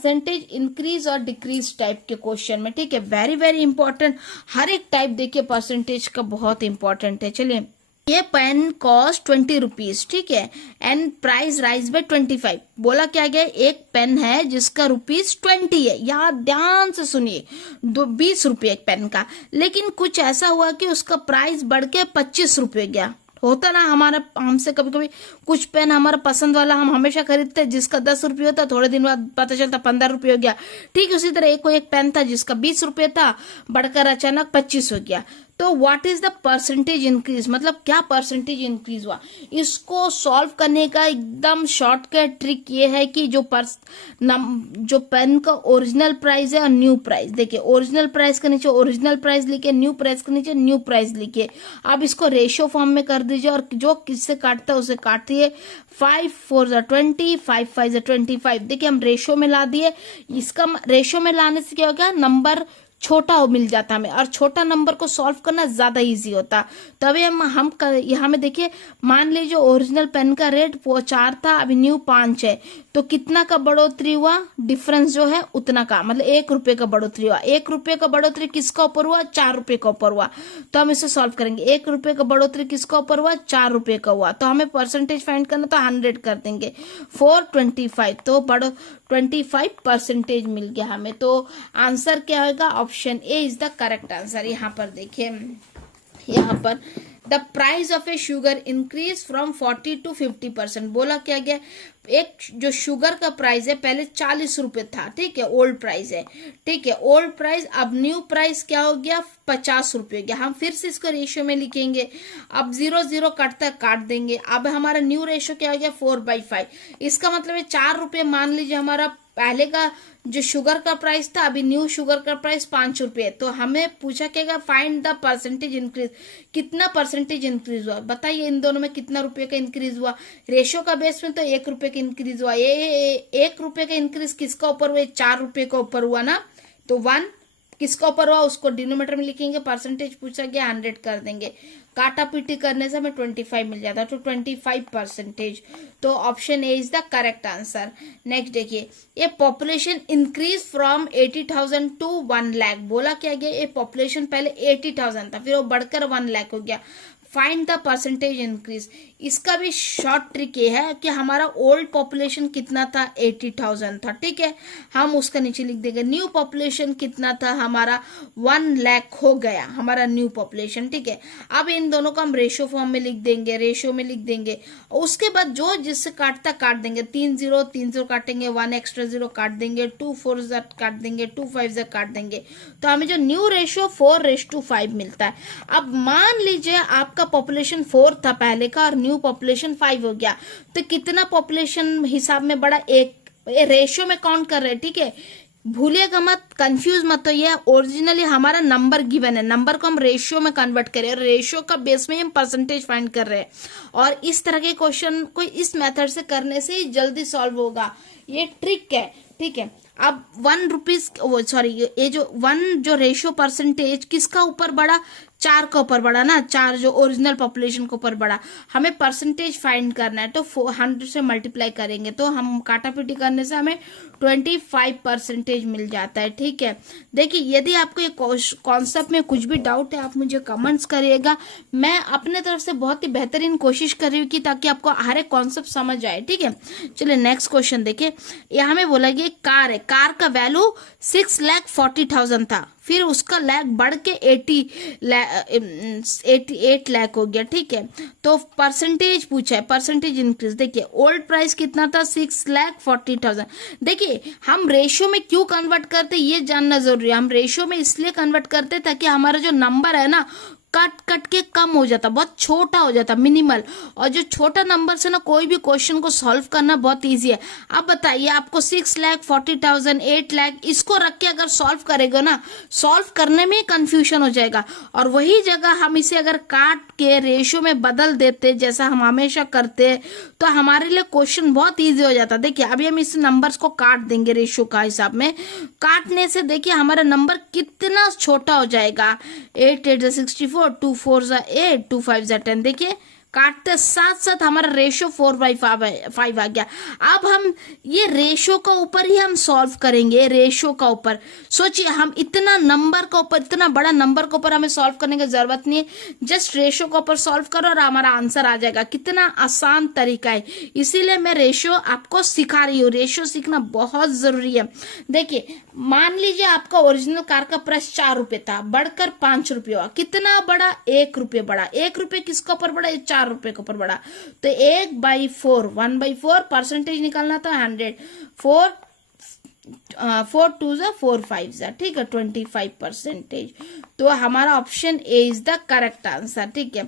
Percentage increase और decrease type के question में, ठीक है, वेरी वेरी इंपॉर्टेंट। हर एक टाइप देखिए परसेंटेज का बहुत इंपॉर्टेंट है। चलिए, ये पेन कॉस्ट 20 रुपीज, ठीक है, एंड प्राइस राइज बाय 25। बोला क्या गया, एक पेन है जिसका रुपीज 20 है, यहाँ ध्यान से सुनिए, 20 रुपये एक पेन का, लेकिन कुछ ऐसा हुआ कि उसका प्राइस बढ़ के 25 रुपये गया। होता ना हमारा, हमसे कभी कभी कुछ पेन हमारा पसंद वाला हम हमेशा खरीदते हैं, जिसका 10 रुपये होता, थोड़े दिन बाद पता चलता 15 रुपये हो गया। ठीक उसी तरह एक पेन था जिसका 20 रुपये था, बढ़कर अचानक 25 हो गया। तो what is the percentage increase, मतलब क्या परसेंटेज इंक्रीज हुआ। इसको सॉल्व करने का एकदम शॉर्टकट ट्रिक ये है कि जो पेन का ओरिजिनल प्राइस है और न्यू प्राइस, देखिए ओरिजिनल प्राइस के नीचे ओरिजिनल प्राइस लिखे, न्यू प्राइस के नीचे न्यू प्राइस लिखे। अब इसको रेशियो फॉर्म में कर दीजिए और जो किससे काटता है उसे काटिए। 5 4 जा 20, 5 5 जा 25। देखिए हम रेशियो में ला दिए, इसका रेशियो में लाने से क्या होगा, नंबर छोटा मिल जाता हमें, और छोटा नंबर को सॉल्व करना ज्यादा इजी होता। तभी हम यहाँ में देखिए, मान लीजिए ओरिजिनल पेन का रेट 4 था, अभी न्यू 5 है, तो कितना का बढ़ोतरी हुआ, डिफरेंस जो है उतना का, मतलब 1 रुपये का बढ़ोतरी हुआ। 1 रुपये का बढ़ोतरी किसका ऊपर हुआ, 4 रुपये का ऊपर हुआ। तो हम इसे सॉल्व करेंगे, 1 रुपये का बढ़ोतरी किसका ऊपर हुआ, 4 रुपये का हुआ। तो हमें परसेंटेज फाइंड करना, तो 100 कर देंगे, 425, तो 25% मिल गया हमें। तो आंसर क्या होगा, option A is the correct answer. यहाँ पर देखिए, यहाँ पर the price of A sugar increase from 40 to 50%। बोला क्या गया, एक जो शुगर का प्राइस है पहले 40 रुपए था, ठीक है, ओल्ड प्राइस है, ठीक है, ओल्ड प्राइस। अब न्यू प्राइस क्या हो गया, 50 रुपये हो गया। हम फिर से इसको रेशियो में लिखेंगे, अब 0 0 कटता है, काट देंगे। अब हमारा न्यू रेशियो क्या हो गया, 4/5। इसका मतलब है 4 रुपये, मान लीजिए हमारा पहले का जो शुगर का प्राइस था, अभी न्यू शुगर का प्राइस 5 रुपये। तो हमें पूछा क्या, फाइंड द परसेंटेज इंक्रीज, कितना परसेंटेज इंक्रीज हुआ, बताइए इन दोनों में कितना रुपये का इंक्रीज हुआ। रेशियो का बेस में तो 1 रुपये का इंक्रीज हुआ, ये 1 रुपये का इंक्रीज किसका ऊपर हुआ, 4 रुपये का ऊपर हुआ ना। तो 1 किसका ऊपर हुआ, उसको डिनोमिनेटर में लिखेंगे, परसेंटेज पूछा गया 100 कर देंगे, काटा पीटी करने से हमें 25 मिल जाता है, तो 25%। तो option A is the correct answer. Next देखिए, ये population increase from 80,000 to 1 lakh. बोला क्या गया, ये पॉपुलेशन पहले 80,000 था, फिर वो बढ़कर 1 लाख हो गया। Find the percentage increase. इसका भी शॉर्ट ट्रिक ये है कि हमारा ओल्ड पॉपुलेशन कितना था, 80,000 था, ठीक है, हम उसका नीचे लिख देंगे। न्यू पॉपुलेशन कितना था हमारा, 1 लाख हो गया हमारा न्यू पॉपुलेशन, ठीक है। अब इन दोनों को हम रेशियो फॉर्म में लिख देंगे, रेशियो में लिख देंगे। उसके बाद जो जिससे काटता काट देंगे, 3 0 काटेंगे, 1 एक्स्ट्रा 0 काट देंगे, 2 4 काट देंगे, 2 5 काट देंगे। तो हमें जो न्यू रेशियो 4:5 मिलता है। अब मान लीजिए आपका पॉपुलेशन 4 था पहले का और न्यू पॉपुलेशन 5 हो गया, तो कितना पॉपुलेशन हिसाब में बड़ा, एक रेशियो में काउंट कर रहे हैं, ठीक है, भूलिएगा मत, कंफ्यूज मत होइए। ओरिजिनली हमारा नंबर गिवन है, नंबर को हम रेशियो में कन्वर्ट करें और रेशियो का बेस में हम परसेंटेज फाइंड कर रहे हैं। और इस तरह के क्वेश्चन को इस मेथड से करने से ही जल्दी सॉल्व होगा, ये ट्रिक है, ठीक है। अब 1 रुपीज, सॉरी, ये जो 1 जो रेशियो परसेंटेज किसका ऊपर बढ़ा, 4 का ऊपर बढ़ा ना, 4 जो ओरिजिनल पॉपुलेशन के ऊपर बढ़ा। हमें परसेंटेज फाइंड करना है, तो 100 से मल्टीप्लाई करेंगे, तो हम काटापीटी करने से हमें 25% मिल जाता है, ठीक है। देखिए, यदि आपको ये कॉन्सेप्ट में कुछ भी डाउट है, आप मुझे कमेंट्स करिएगा। मैं अपने तरफ से बहुत ही बेहतरीन कोशिश कर रही हूँ कि ताकि आपको हर एक कॉन्सेप्ट समझ आए, ठीक है। चलिए नेक्स्ट क्वेश्चन देखिए, यहाँ में बोला गया कार है, कार का वैल्यू 6,40,000 था, फिर उसका लाख बढ़ के 88 लाख हो गया, ठीक है। तो परसेंटेज पूछा है, परसेंटेज इंक्रीज। देखिए ओल्ड प्राइस कितना था, 6,40,000। देखिए हम रेशियो में क्यों कन्वर्ट करते ये जानना जरूरी है। हम रेशियो में इसलिए कन्वर्ट करते ताकि हमारा जो नंबर है ना, कट कट के कम हो जाता, बहुत छोटा हो जाता, मिनिमल। और जो छोटा नंबर से ना कोई भी क्वेश्चन को सॉल्व करना बहुत इजी है। अब बताइए, आपको 6,40,000, 8 लाख इसको रख के अगर सॉल्व करेगा ना, सॉल्व करने में कंफ्यूजन हो जाएगा। और वही जगह हम इसे अगर काट के रेशियो में बदल देते, जैसा हम हमेशा करते हैं, तो हमारे लिए क्वेश्चन बहुत ईजी हो जाता। देखिए अभी हम इस नंबर्स को काट देंगे रेशियो का हिसाब में। काटने से देखिए हमारा नंबर कितना छोटा हो जाएगा। 8 8 64, 2 4 8, 2 5 10। देखिए काटते साथ साथ हमारा रेशो 4/5 आ गया। अब हम ये रेशो का ऊपर ही हम सॉल्व करेंगे, रेशो का ऊपर। सोचिए, हम इतना नंबर का ऊपर, इतना बड़ा नंबर के ऊपर हमें सॉल्व करने की जरूरत नहीं है, जस्ट रेशो के ऊपर सॉल्व करो और हमारा आंसर आ जाएगा। कितना आसान तरीका है, इसीलिए मैं रेशो आपको सिखा रही हूँ। रेशो सीखना बहुत जरूरी है। देखिए, मान लीजिए आपका ओरिजिनल कार का प्राइस 4 रुपए था, बढ़कर 5 रुपये हुआ। कितना बढ़ा? 1 रुपये बढ़ा। 1 रुपये किसके ऊपर बढ़ा? 4 रुपये के ऊपर बढ़ा। तो 1/4, 1/4 परसेंटेज निकालना था 100। 4 2 4 5, ठीक है, 25%। तो हमारा option A is the correct answer, ठीक है।